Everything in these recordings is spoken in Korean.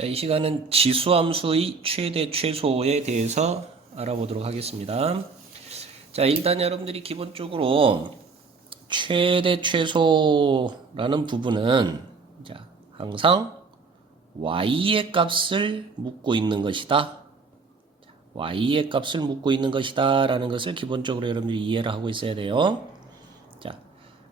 자, 이 시간은 지수함수의 최대 최소에 대해서 알아보도록 하겠습니다. 자, 일단 여러분들이 기본적으로 최대 최소라는 부분은 자, 항상 y의 값을 묻고 있는 것이다. y의 값을 묻고 있는 것이다 라는 것을 기본적으로 여러분들이 이해를 하고 있어야 돼요. 자,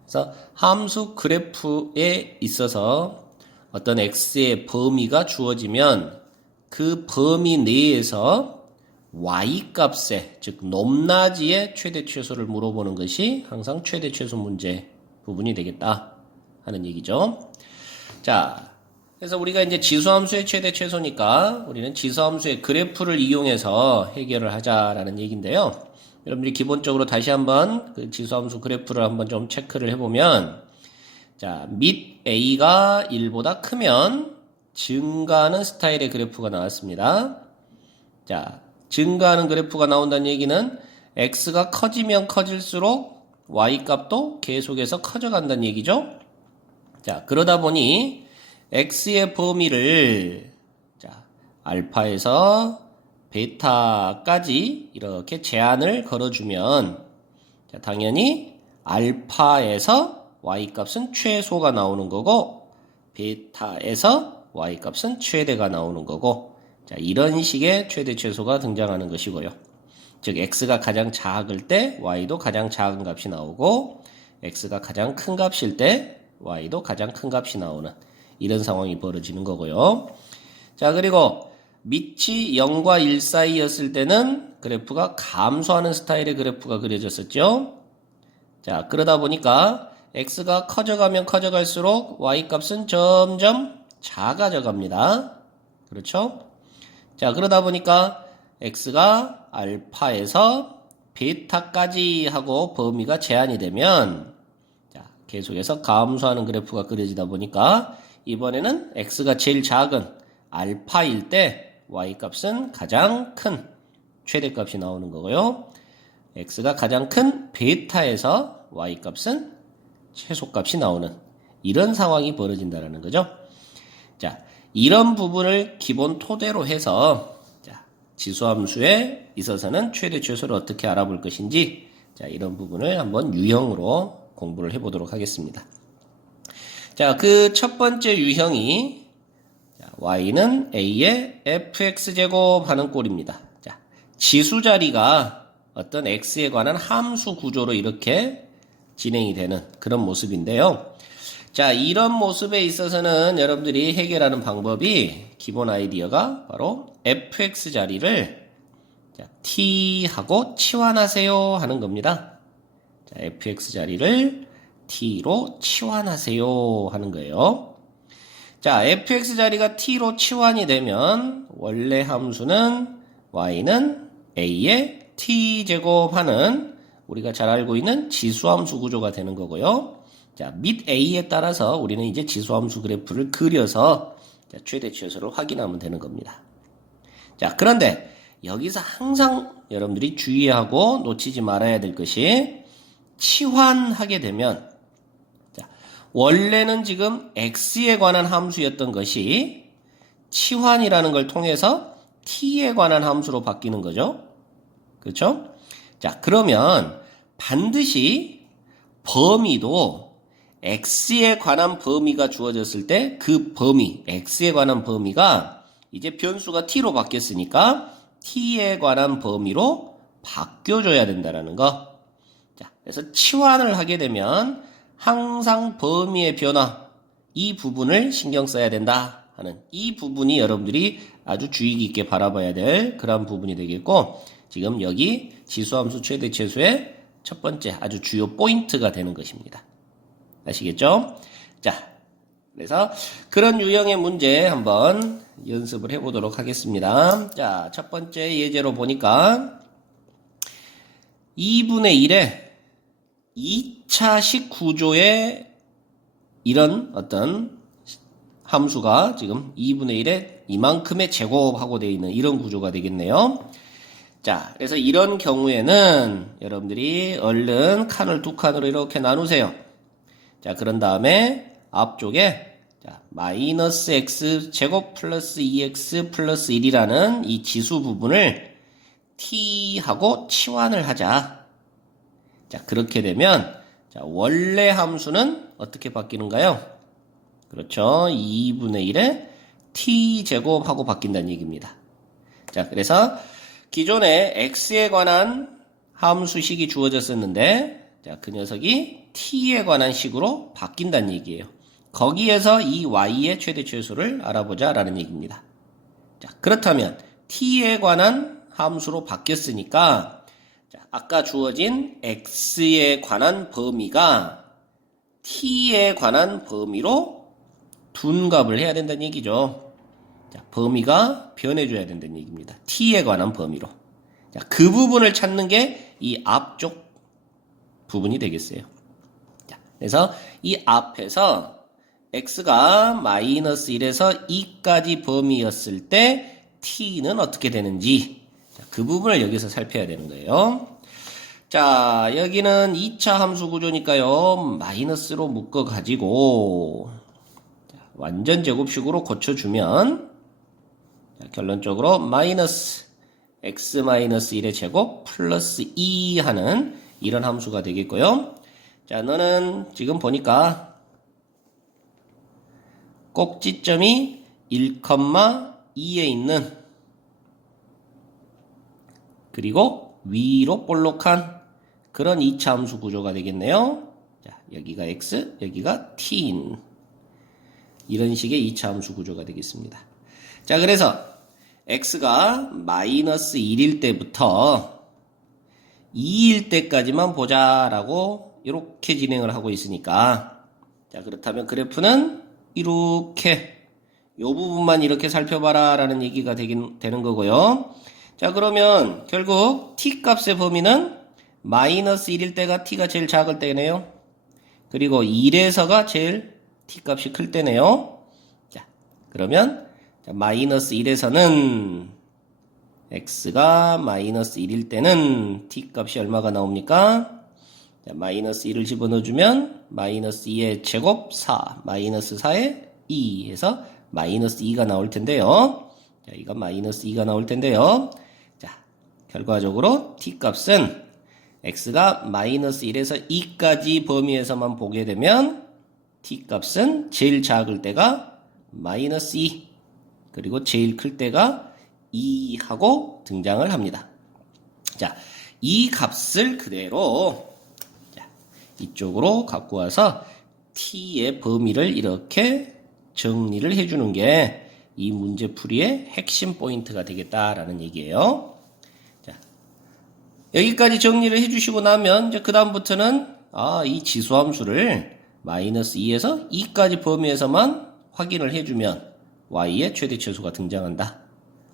그래서 함수 그래프에 있어서 어떤 x의 범위가 주어지면 그 범위 내에서 y 값의 즉 높낮이의 최대 최소를 물어보는 것이 항상 최대 최소 문제 부분이 되겠다 하는 얘기죠. 자, 그래서 우리가 이제 지수함수의 최대 최소니까 우리는 지수함수의 그래프를 이용해서 해결을 하자라는 얘기인데요. 여러분들이 기본적으로 다시 한번 그 지수함수 그래프를 한번 좀 체크를 해보면 자, 밑 a가 1보다 크면 증가하는 스타일의 그래프가 나왔습니다. 자, 증가하는 그래프가 나온다는 얘기는 x가 커지면 커질수록 y 값도 계속해서 커져간다는 얘기죠. 자, 그러다 보니 x의 범위를 자, 알파에서 베타까지 이렇게 제한을 걸어주면 자, 당연히 알파에서 y값은 최소가 나오는 거고 베타에서 y값은 최대가 나오는 거고 자, 이런 식의 최대 최소가 등장하는 것이고요. 즉 x가 가장 작을 때 y도 가장 작은 값이 나오고 x가 가장 큰 값일 때 y도 가장 큰 값이 나오는 이런 상황이 벌어지는 거고요. 자, 그리고 밑이 0과 1 사이였을 때는 그래프가 감소하는 스타일의 그래프가 그려졌었죠. 자, 그러다 보니까 x가 커져가면 커져갈수록 y값은 점점 작아져 갑니다. 그렇죠? 자, 그러다 보니까 x가 알파에서 베타까지 하고 범위가 제한이 되면 자, 계속해서 감소하는 그래프가 그려지다 보니까 이번에는 x가 제일 작은 알파일 때 y값은 가장 큰 최대값이 나오는 거고요. x가 가장 큰 베타에서 y값은 최소값이 나오는 이런 상황이 벌어진다는 거죠. 자, 이런 부분을 기본 토대로 해서 자, 지수함수에 있어서는 최대 최소를 어떻게 알아볼 것인지 자, 이런 부분을 한번 유형으로 공부를 해보도록 하겠습니다. 자, 그 첫 번째 유형이 자, y는 a의 fx제곱 하는 꼴입니다. 자, 지수 자리가 어떤 x에 관한 함수 구조로 이렇게 진행이 되는 그런 모습인데요. 자, 이런 모습에 있어서는 여러분들이 해결하는 방법이 기본 아이디어가 바로 fx 자리를 자, t하고 치환하세요 하는 겁니다. 자, fx 자리를 t로 치환하세요 하는 거예요. 자, fx 자리가 t로 치환이 되면 원래 함수는 y는 a의 t제곱하는 우리가 잘 알고 있는 지수함수 구조가 되는 거고요. 자, 밑 a에 따라서 우리는 이제 지수함수 그래프를 그려서 자, 최대 최소를 확인하면 되는 겁니다. 자, 그런데 여기서 항상 여러분들이 주의하고 놓치지 말아야 될 것이 치환하게 되면 자, 원래는 지금 x에 관한 함수였던 것이 치환이라는 걸 통해서 t에 관한 함수로 바뀌는 거죠. 그렇죠? 자, 그러면 반드시 범위도 x에 관한 범위가 주어졌을 때 그 범위, x에 관한 범위가 이제 변수가 t로 바뀌었으니까 t에 관한 범위로 바뀌어줘야 된다는 거. 자, 그래서 치환을 하게 되면 항상 범위의 변화, 이 부분을 신경 써야 된다 하는 이 부분이 여러분들이 아주 주의 깊게 바라봐야 될 그런 부분이 되겠고 지금 여기 지수함수 최대 최소의 첫 번째 아주 주요 포인트가 되는 것입니다. 아시겠죠? 자, 그래서 그런 유형의 문제 한번 연습을 해보도록 하겠습니다. 자, 첫 번째 예제로 보니까 2분의 1의 2차식 구조의 이런 어떤 함수가 지금 2분의 1의 이만큼의 제곱하고 되어 있는 이런 구조가 되겠네요. 자, 그래서 이런 경우에는 여러분들이 얼른 칸을 두 칸으로 이렇게 나누세요. 자, 그런 다음에 앞쪽에 자, 마이너스 x 제곱 플러스 2x 플러스 1이라는 이 지수 부분을 t하고 치환을 하자. 자, 그렇게 되면 자, 원래 함수는 어떻게 바뀌는가요? 그렇죠. 2분의 1에 t제곱하고 바뀐다는 얘기입니다. 자, 그래서 기존에 x에 관한 함수식이 주어졌었는데 자, 그 녀석이 t에 관한 식으로 바뀐다는 얘기예요. 거기에서 이 y의 최대 최소를 알아보자 라는 얘기입니다. 자, 그렇다면 t에 관한 함수로 바뀌었으니까 자, 아까 주어진 x에 관한 범위가 t에 관한 범위로 둔갑을 해야 된다는 얘기죠. 자, 범위가 변해줘야 된다는 얘기입니다. t에 관한 범위로. 자, 그 부분을 찾는 게 이 앞쪽 부분이 되겠어요. 자, 그래서 이 앞에서 x가 마이너스 1에서 2까지 범위였을 때 t는 어떻게 되는지 자, 그 부분을 여기서 살펴야 되는 거예요. 자, 여기는 2차 함수 구조니까요. 마이너스로 묶어가지고 완전 제곱식으로 고쳐주면 자, 결론적으로 마이너스 x-1의 제곱 플러스 2 하는 이런 함수가 되겠고요. 자, 너는 지금 보니까 꼭지점이 1,2에 있는 그리고 위로 볼록한 그런 2차 함수 구조가 되겠네요. 자, 여기가 x, 여기가 t인 이런 식의 2차 함수 구조가 되겠습니다. 자, 그래서 x가 마이너스 1일 때부터 2일 때까지만 보자라고 이렇게 진행을 하고 있으니까 자, 그렇다면 그래프는 이렇게 요 부분만 이렇게 살펴봐라 라는 얘기가 되는 거고요. 자, 그러면 결국 t 값의 범위는 마이너스 1일 때가 t가 제일 작을 때네요. 그리고 1에서가 제일 t 값이 클 때네요. 자, 그러면 자, 마이너스 1에서는 x가 마이너스 1일 때는 t 값이 얼마가 나옵니까? 자, 마이너스 1을 집어넣어주면 마이너스 2의 제곱 4, 마이너스 4의 2 해서 마이너스 2가 나올 텐데요. 자, 이거 마이너스 2가 나올 텐데요. 자, 결과적으로 t 값은 x가 마이너스 1에서 2까지 범위에서만 보게 되면 t 값은 제일 작을 때가 마이너스 2 그리고 제일 클 때가 2하고 등장을 합니다. 자, 이 값을 그대로 자, 이쪽으로 갖고 와서 t의 범위를 이렇게 정리를 해주는 게 이 문제풀이의 핵심 포인트가 되겠다라는 얘기예요. 자, 여기까지 정리를 해주시고 나면 이제 그 다음부터는 이 지수함수를 마이너스 2에서 2까지 범위에서만 확인을 해주면 y의 최대 최소가 등장한다.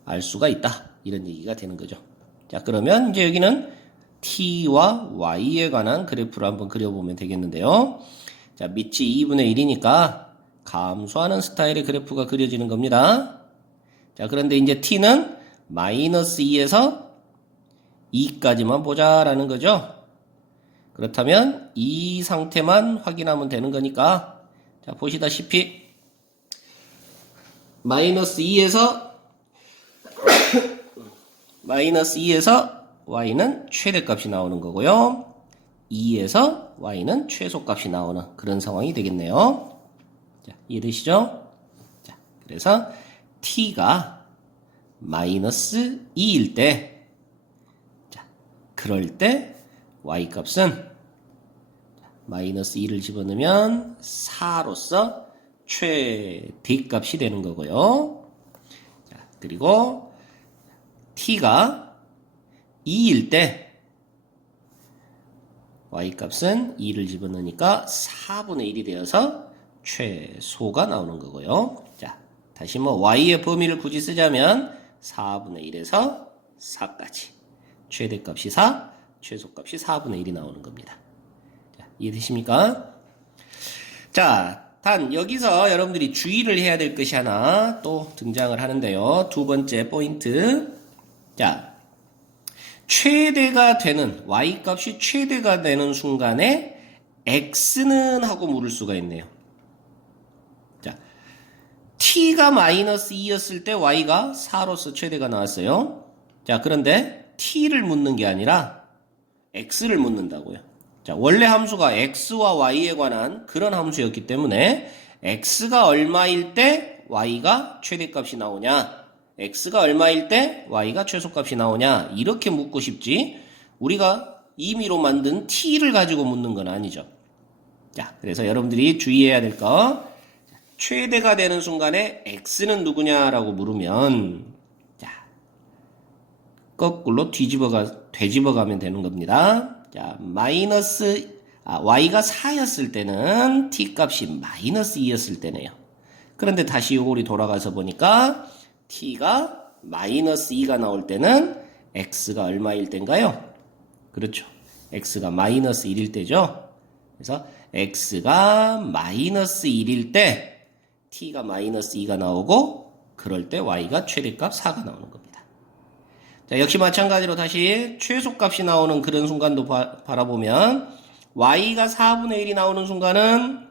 알 수가 있다. 이런 얘기가 되는 거죠. 자, 그러면 이제 여기는 t와 y에 관한 그래프를 한번 그려보면 되겠는데요. 자, 밑이 2분의 1이니까 감소하는 스타일의 그래프가 그려지는 겁니다. 자, 그런데 이제 t는 마이너스 2에서 2까지만 보자라는 거죠. 그렇다면 이 상태만 확인하면 되는 거니까 자, 보시다시피 마이너스 2에서 y는 최대값이 나오는 거고요. 2에서 y는 최소값이 나오는 그런 상황이 되겠네요. 자, 이해되시죠? 자, 그래서 t가 마이너스 2일 때, 자, 그럴 때 y값은 마이너스 2를 집어넣으면 4로서 최대값이 되는 거고요. 자, 그리고 t가 2일 때 y값은 2를 집어넣으니까 4분의 1이 되어서 최소가 나오는 거고요. 자, 다시 y의 범위를 굳이 쓰자면 4분의 1에서 4까지 최대값이 4, 최소값이 4분의 1이 나오는 겁니다. 자, 이해되십니까? 자, 단 여기서 여러분들이 주의를 해야 될 것이 하나 또 등장을 하는데요. 두 번째 포인트. 자, 최대가 되는 y값이 최대가 되는 순간에 x는 하고 물을 수가 있네요. 자, t가 마이너스 2였을 때 y가 4로서 최대가 나왔어요. 자, 그런데 t를 묻는 게 아니라 x를 묻는다고요. 자, 원래 함수가 x와 y에 관한 그런 함수였기 때문에 x가 얼마일 때 y가 최대값이 나오냐, x가 얼마일 때 y가 최소값이 나오냐, 이렇게 묻고 싶지 우리가 임의로 만든 t를 가지고 묻는 건 아니죠. 자, 그래서 여러분들이 주의해야 될 거, 최대가 되는 순간에 x는 누구냐라고 물으면 자, 거꾸로 되집어가면 되는 겁니다. 자, y가 4였을 때는 t 값이 마이너스 2였을 때네요. 그런데 다시 요거리 돌아가서 보니까 t가 마이너스 2가 나올 때는 x가 얼마일 때인가요? 그렇죠. x가 마이너스 1일 때죠. 그래서 x가 마이너스 1일 때 t가 마이너스 2가 나오고, 그럴 때 y가 최대값 4가 나오는 겁니다. 자, 역시 마찬가지로 다시 최소값이 나오는 그런 순간도 바라보면 y가 4분의 1이 나오는 순간은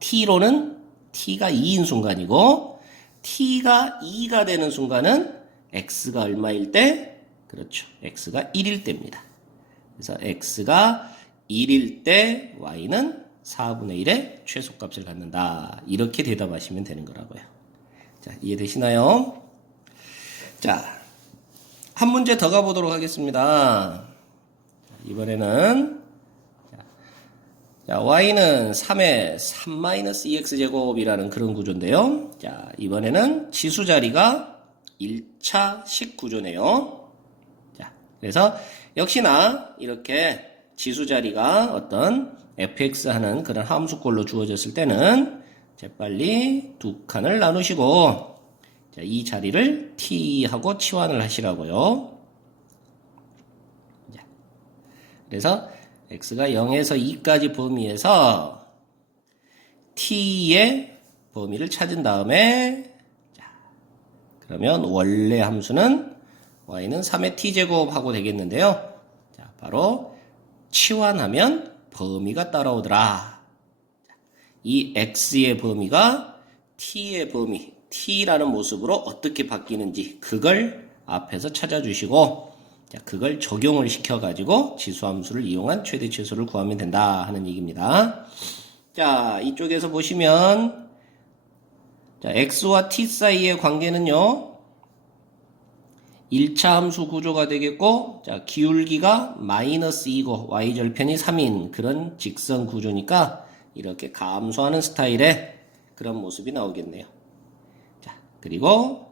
t로는 t가 2인 순간이고, t가 2가 되는 순간은 x가 얼마일 때? 그렇죠. x가 1일 때입니다. 그래서 x가 1일 때 y는 4분의 1의 최소값을 갖는다. 이렇게 대답하시면 되는 거라고요. 자, 이해되시나요? 자, 한 문제 더 가보도록 하겠습니다. 이번에는 자, y는 3의 3-2x제곱이라는 그런 구조인데요. 자, 이번에는 지수 자리가 1차식 구조네요. 자, 그래서 역시나 이렇게 지수 자리가 어떤 fx 하는 그런 함수꼴로 주어졌을 때는 재빨리 두 칸을 나누시고, 자, 이 자리를 t하고 치환을 하시라고요. 자, 그래서 x가 0에서 2까지 범위에서 t의 범위를 찾은 다음에, 자, 그러면 원래 함수는 y는 3의 t제곱 하고 되겠는데요. 자, 바로 치환하면 범위가 따라오더라. 이 x의 범위가 t의 범위, t라는 모습으로 어떻게 바뀌는지 그걸 앞에서 찾아주시고, 자, 그걸 적용을 시켜가지고 지수함수를 이용한 최대 최소를 구하면 된다 하는 얘기입니다. 자, 이쪽에서 보시면 자, x와 t 사이의 관계는요, 1차 함수 구조가 되겠고, 자, 기울기가 마이너스 2고 y절편이 3인 그런 직선 구조니까 이렇게 감소하는 스타일의 그런 모습이 나오겠네요. 자, 그리고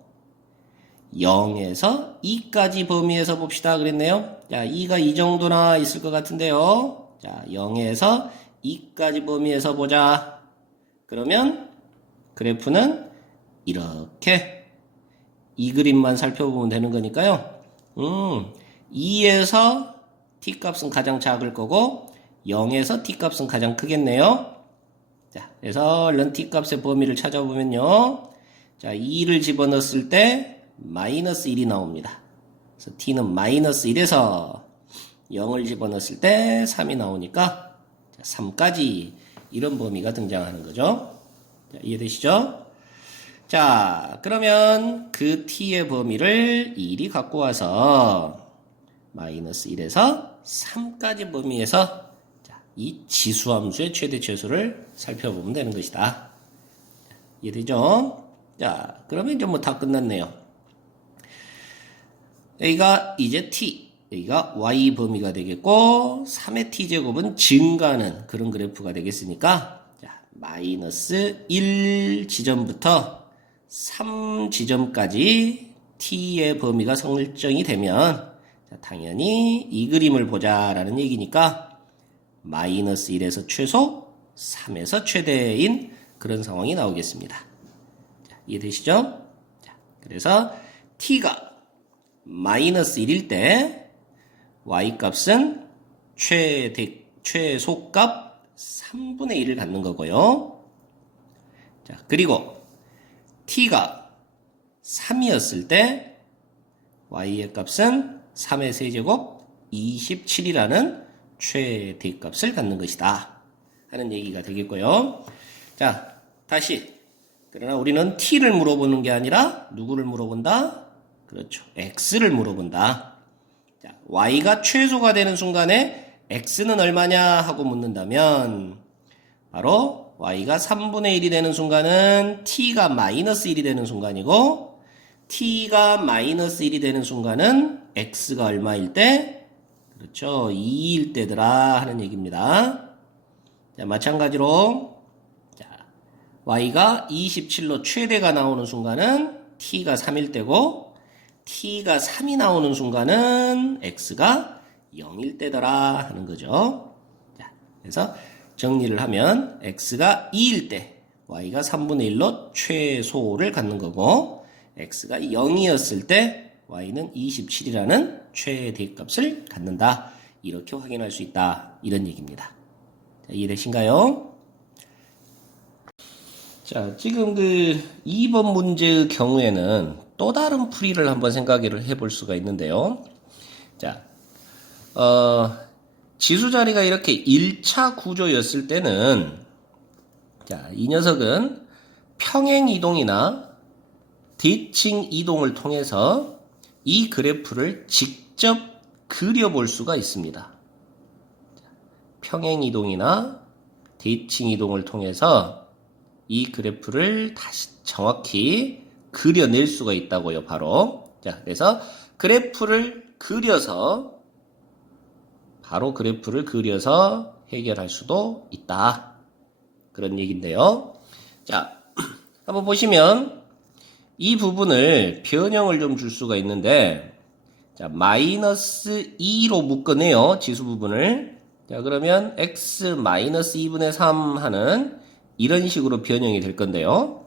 0에서 2까지 범위에서 봅시다 그랬네요. 자, 2가 이 정도나 있을 것 같은데요. 자, 0에서 2까지 범위에서 보자. 그러면 그래프는 이렇게 이 그림만 살펴보면 되는 거니까요. 2에서 t값은 가장 작을 거고 0에서 t값은 가장 크겠네요. 자, 그래서 얼른 t값의 범위를 찾아보면요. 자, 2를 집어넣었을 때 마이너스 1이 나옵니다. 그래서 t는 마이너스 1에서 0을 집어넣었을 때 3이 나오니까 3까지 이런 범위가 등장하는 거죠. 자, 이해되시죠? 자, 그러면 그 t의 범위를 1이 갖고 와서 마이너스 1에서 3까지 범위에서 자, 이 지수함수의 최대 최소를 살펴보면 되는 것이다. 자, 이해되죠? 자, 그러면 이제 뭐 다 끝났네요. 여기가 이제 t, 여기가 y 범위가 되겠고 3의 t제곱은 증가하는 그런 그래프가 되겠으니까 자, 마이너스 1 지점부터 3 지점까지 t의 범위가 설정이 되면 자, 당연히 이 그림을 보자라는 얘기니까 마이너스 1에서 최소, 3에서 최대인 그런 상황이 나오겠습니다. 자, 이해되시죠? 자, 그래서 t가 마이너스 1일 때 y값은 최소값 3분의 1을 갖는 거고요. 자, 그리고 t가 3이었을 때 y의 값은 3의 세제곱 27이라는 최대값을 갖는 것이다 하는 얘기가 되겠고요. 자, 다시 그러나 우리는 t를 물어보는 게 아니라 누구를 물어본다? 그렇죠. x를 물어본다. 자, y가 최소가 되는 순간에 x는 얼마냐 하고 묻는다면 바로 y가 3분의 1이 되는 순간은 t가 마이너스 1이 되는 순간이고 t가 마이너스 1이 되는 순간은 x가 얼마일 때? 그렇죠. 2일 때더라 하는 얘기입니다. 자, 마찬가지로 자, y가 27로 최대가 나오는 순간은 t가 3일 때고 t가 3이 나오는 순간은 x가 0일 때더라 하는 거죠. 자, 그래서 정리를 하면 x가 2일 때 y가 3분의 1로 최소를 갖는 거고 x가 0이었을 때 y는 27이라는 최대값을 갖는다. 이렇게 확인할 수 있다. 이런 얘기입니다. 자, 이해되신가요? 자, 지금 그 2번 문제의 경우에는 또 다른 풀이를 한번 생각을 해볼 수가 있는데요. 자, 지수 자리가 이렇게 1차 구조였을 때는 자, 이 녀석은 평행 이동이나 대칭 이동을 통해서 이 그래프를 직접 그려볼 수가 있습니다. 평행 이동이나 대칭 이동을 통해서 이 그래프를 다시 정확히 그려낼 수가 있다고요, 바로. 자, 그래서 바로 그래프를 그려서 해결할 수도 있다. 그런 얘기인데요. 자, 한번 보시면 이 부분을 변형을 좀 줄 수가 있는데 자, 마이너스 2로 묶어내요. 지수 부분을. 자, 그러면 x 마이너스 2분의 3 하는 이런 식으로 변형이 될 건데요.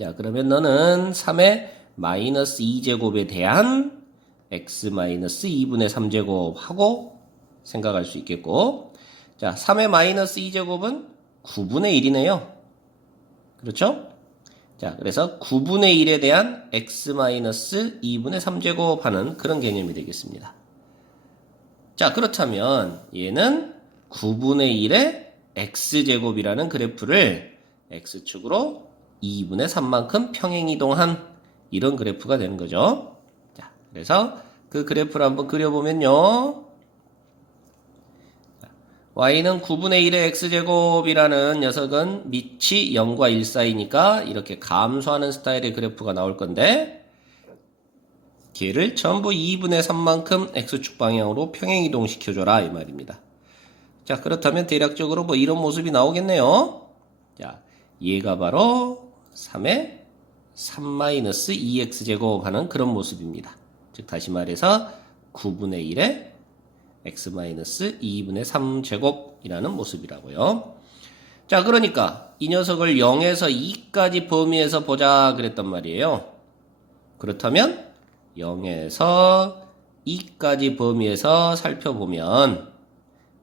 자, 그러면 너는 3의 마이너스 2제곱에 대한 x 마이너스 2분의 3제곱 하고 생각할 수 있겠고 자, 3의 마이너스 2제곱은 9분의 1이네요. 그렇죠? 자, 그래서 9분의 1에 대한 x 마이너스 2분의 3제곱 하는 그런 개념이 되겠습니다. 자, 그렇다면 얘는 9분의 1의 x제곱이라는 그래프를 x축으로 2분의 3만큼 평행이동한 이런 그래프가 되는 거죠. 자, 그래서 그 그래프를 한번 그려보면요. y는 9분의 1의 x제곱이라는 녀석은 밑이 0과 1 사이니까 이렇게 감소하는 스타일의 그래프가 나올 건데 걔를 전부 2분의 3만큼 x축 방향으로 평행이동시켜줘라 이 말입니다. 자, 그렇다면 대략적으로 뭐 이런 모습이 나오겠네요. 자, 얘가 바로 3의 3-2x제곱 하는 그런 모습입니다. 즉 다시 말해서 9분의 1의 x-2분의 3제곱이라는 모습이라고요. 자, 그러니까 이 녀석을 0에서 2까지 범위에서 보자 그랬단 말이에요. 그렇다면 0에서 2까지 범위에서 살펴보면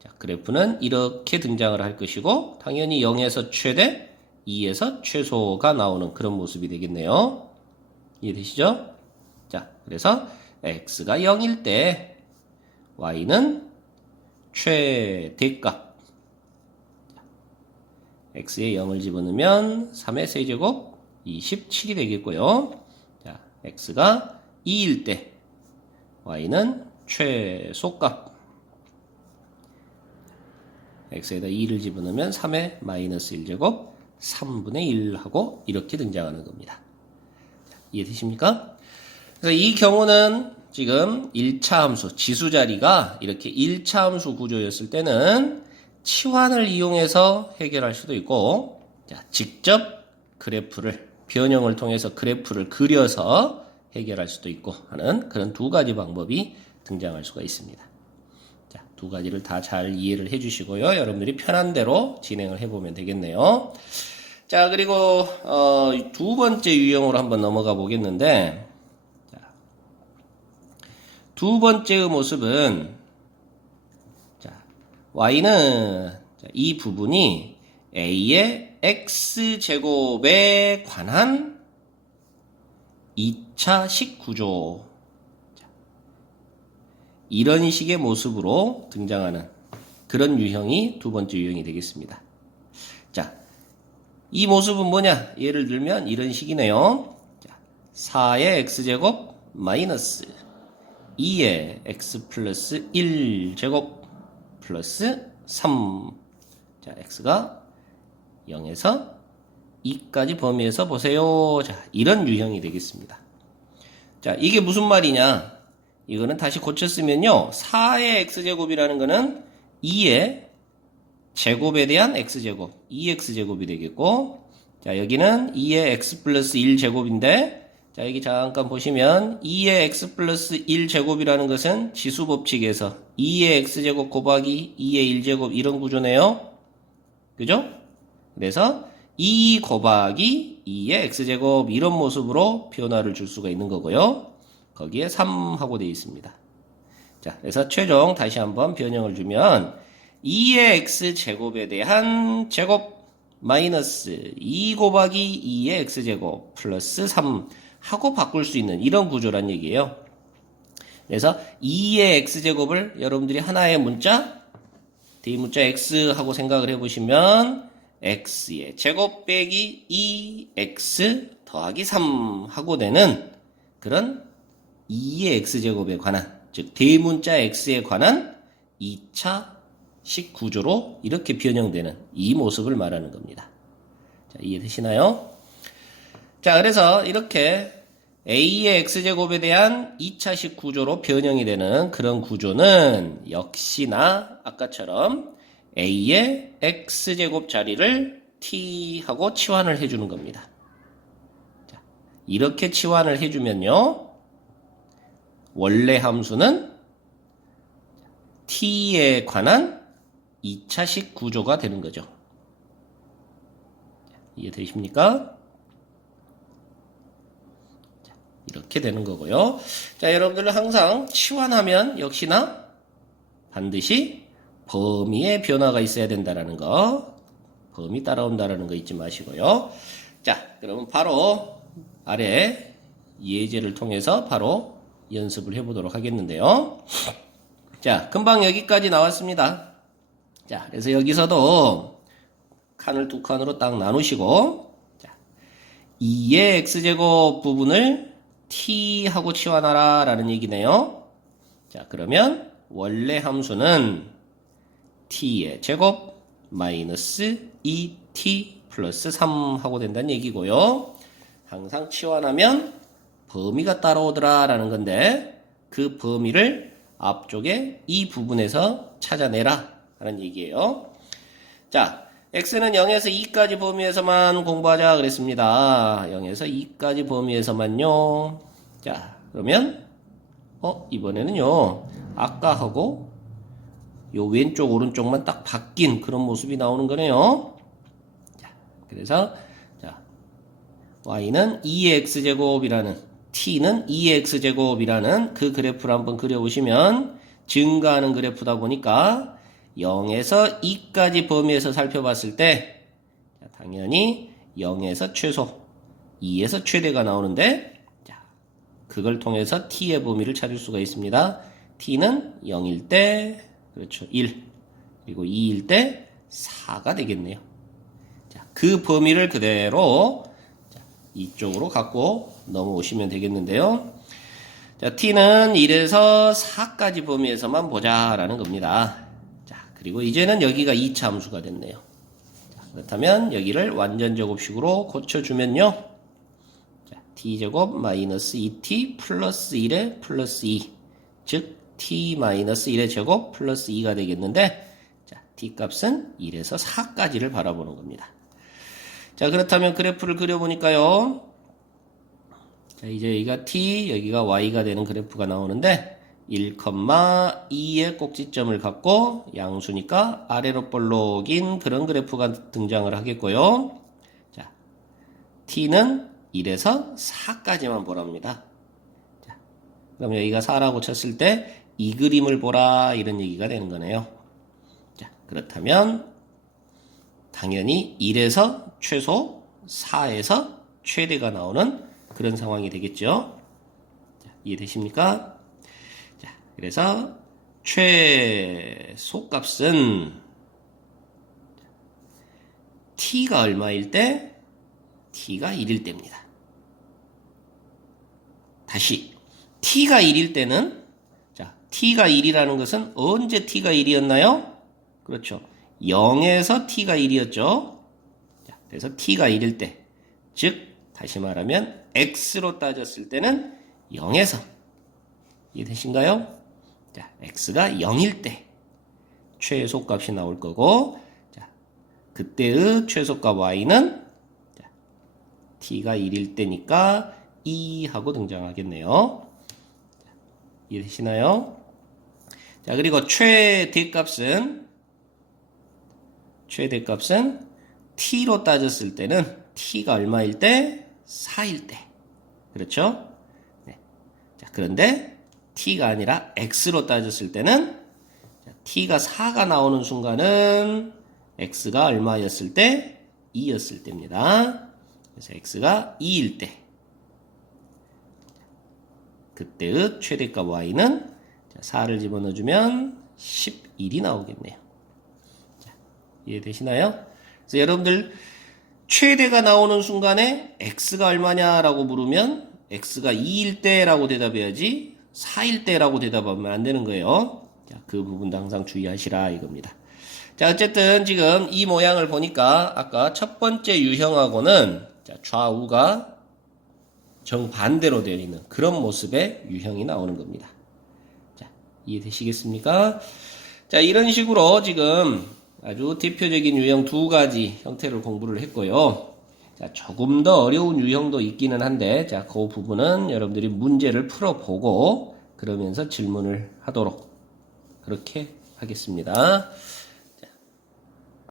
자, 그래프는 이렇게 등장을 할 것이고 당연히 0에서 최대, 2에서 최소가 나오는 그런 모습이 되겠네요. 이해되시죠? 자, 그래서 x가 0일 때 y는 최대값 x에 0을 집어넣으면 3의 세제곱 27이 되겠고요. 자, x가 2일 때 y는 최소값 x에다 2를 집어넣으면 3의 마이너스 1제곱 3분의 1 하고 이렇게 등장하는 겁니다. 자, 이해되십니까? 그래서 이 경우는 지금 1차 함수, 지수 자리가 이렇게 1차 함수 구조였을 때는 치환을 이용해서 해결할 수도 있고, 자, 직접 그래프를, 변형을 통해서 그래프를 그려서 해결할 수도 있고 하는 그런 두 가지 방법이 등장할 수가 있습니다. 자, 두 가지를 다 잘 이해를 해 주시고요. 여러분들이 편한 대로 진행을 해보면 되겠네요. 자, 그리고, 두 번째 유형으로 한번 넘어가 보겠는데, 두 번째의 모습은 자, y는 이 부분이 a의 x제곱에 관한 2차식 구조 이런 식의 모습으로 등장하는 그런 유형이 두 번째 유형이 되겠습니다. 자, 이 모습은 뭐냐? 예를 들면 이런 식이네요. 4의 x제곱 마이너스 2의 x 플러스 1제곱 플러스 3. 자, x가 0에서 2까지 범위에서 보세요. 자, 이런 유형이 되겠습니다. 자, 이게 무슨 말이냐? 이거는 다시 고쳤으면요. 4의 x제곱이라는 거는 2의 제곱에 대한 x제곱, 2x제곱이 되겠고, 자, 여기는 2의 x 플러스 1제곱인데, 자, 여기 잠깐 보시면 2의 x 플러스 1제곱이라는 것은 지수법칙에서 2의 x제곱 곱하기 2의 1제곱 이런 구조네요. 그죠? 그래서 2 곱하기 2의 x제곱 이런 모습으로 변화를 줄 수가 있는 거고요. 거기에 3하고 되어 있습니다. 자, 그래서 최종 다시 한번 변형을 주면 2의 x제곱에 대한 제곱 마이너스 2 곱하기 2의 x제곱 플러스 3 하고 바꿀 수 있는 이런 구조란 얘기예요. 그래서 2의 x제곱을 여러분들이 하나의 문자, 대문자 x 하고 생각을 해보시면 x의 제곱 빼기 2x 더하기 3 하고 되는 그런 2의 x제곱에 관한, 즉 대문자 x에 관한 2차식 구조로 이렇게 변형되는 이 모습을 말하는 겁니다. 자, 이해되시나요? 자, 그래서 이렇게 a의 x제곱에 대한 2차식 구조로 변형이 되는 그런 구조는 역시나 아까처럼 a의 x제곱 자리를 t하고 치환을 해주는 겁니다. 자, 이렇게 치환을 해주면요. 원래 함수는 t에 관한 2차식 구조가 되는 거죠. 이해되십니까? 이렇게 되는 거고요. 자, 여러분들은 항상 치환하면 역시나 반드시 범위의 변화가 있어야 된다라는 거, 범위 따라온다라는 거 잊지 마시고요. 자, 그러면 바로 아래 예제를 통해서 바로 연습을 해보도록 하겠는데요. 자, 금방 여기까지 나왔습니다. 자, 그래서 여기서도 칸을 두 칸으로 딱 나누시고, 자, 2의 x제곱 부분을 t하고 치환하라 라는 얘기네요. 자, 그러면 원래 함수는 t의 제곱 마이너스 2t 플러스 3 하고 된다는 얘기고요. 항상 치환하면 범위가 따라오더라 라는 건데 그 범위를 앞쪽에 이 부분에서 찾아내라 라는 얘기예요. 자, x는 0에서 2까지 범위에서만 공부하자 그랬습니다. 0에서 2까지 범위에서만요. 자, 그러면 이번에는요. 아까하고 요 왼쪽 오른쪽만 딱 바뀐 그런 모습이 나오는 거네요. 자, 그래서 자, y는 2의 x제곱이라는 t는 2의 x제곱이라는 그 그래프를 한번 그려보시면 증가하는 그래프다 보니까 0에서 2까지 범위에서 살펴봤을 때 당연히 0에서 최소, 2에서 최대가 나오는데 자, 그걸 통해서 t의 범위를 찾을 수가 있습니다. t는 0일 때 그렇죠 1 그리고 2일 때 4가 되겠네요. 자, 그 범위를 그대로 이쪽으로 갖고 넘어오시면 되겠는데요. 자, t는 1에서 4까지 범위에서만 보자라는 겁니다. 그리고 이제는 여기가 2차 함수가 됐네요. 자, 그렇다면 여기를 완전제곱식으로 고쳐주면요. 자, t제곱 마이너스 2t 플러스 1의 플러스 2. 즉 t 마이너스 1의 제곱 플러스 2가 되겠는데 자, t 값은 1에서 4까지를 바라보는 겁니다. 자, 그렇다면 그래프를 그려보니까요. 자, 이제 여기가 t, 여기가 y가 되는 그래프가 나오는데 1,2의 꼭지점을 갖고 양수니까 아래로 볼록인 그런 그래프가 등장을 하겠고요. 자, t는 1에서 4까지만 보랍니다. 자, 그럼 여기가 4라고 쳤을 때 이 그림을 보라 이런 얘기가 되는 거네요. 자, 그렇다면 당연히 1에서 최소, 4에서 최대가 나오는 그런 상황이 되겠죠. 자, 이해되십니까? 그래서 최소값은 t가 얼마일 때? t가 1일 때입니다. 다시 t가 1일 때는 자, t가 1이라는 것은 언제 t가 1이었나요? 그렇죠. 0에서 t가 1이었죠. 자, 그래서 t가 1일 때, 즉 다시 말하면 x로 따졌을 때는 0에서 이해되신가요? 자, x가 0일 때 최소값이 나올 거고, 자, 그때의 최소값 y는 자, t가 1일 때니까 2하고 등장하겠네요. 자, 이해되시나요? 자, 그리고 최대값은 t로 따졌을 때는 t가 얼마일 때? 4일 때. 그렇죠? 네. 자, 그런데 t가 아니라 x로 따졌을 때는 t가 4가 나오는 순간은 x가 얼마였을 때? 2였을 때입니다. 그래서 x가 2일 때 그때의 최대값 y는 4를 집어넣어주면 11이 나오겠네요. 자, 이해되시나요? 그래서 여러분들 최대가 나오는 순간에 x가 얼마냐라고 물으면 x가 2일 때라고 대답해야지 4일 때라고 대답하면 안 되는 거예요. 자, 그 부분도 항상 주의하시라 이겁니다. 자, 어쨌든 지금 이 모양을 보니까 아까 첫 번째 유형하고는 자, 좌우가 정반대로 되어 있는 그런 모습의 유형이 나오는 겁니다. 자, 이해되시겠습니까? 자, 이런 식으로 지금 아주 대표적인 유형 두 가지 형태를 공부를 했고요. 자, 조금 더 어려운 유형도 있기는 한데, 자, 그 부분은 여러분들이 문제를 풀어보고, 그러면서 질문을 하도록, 그렇게 하겠습니다.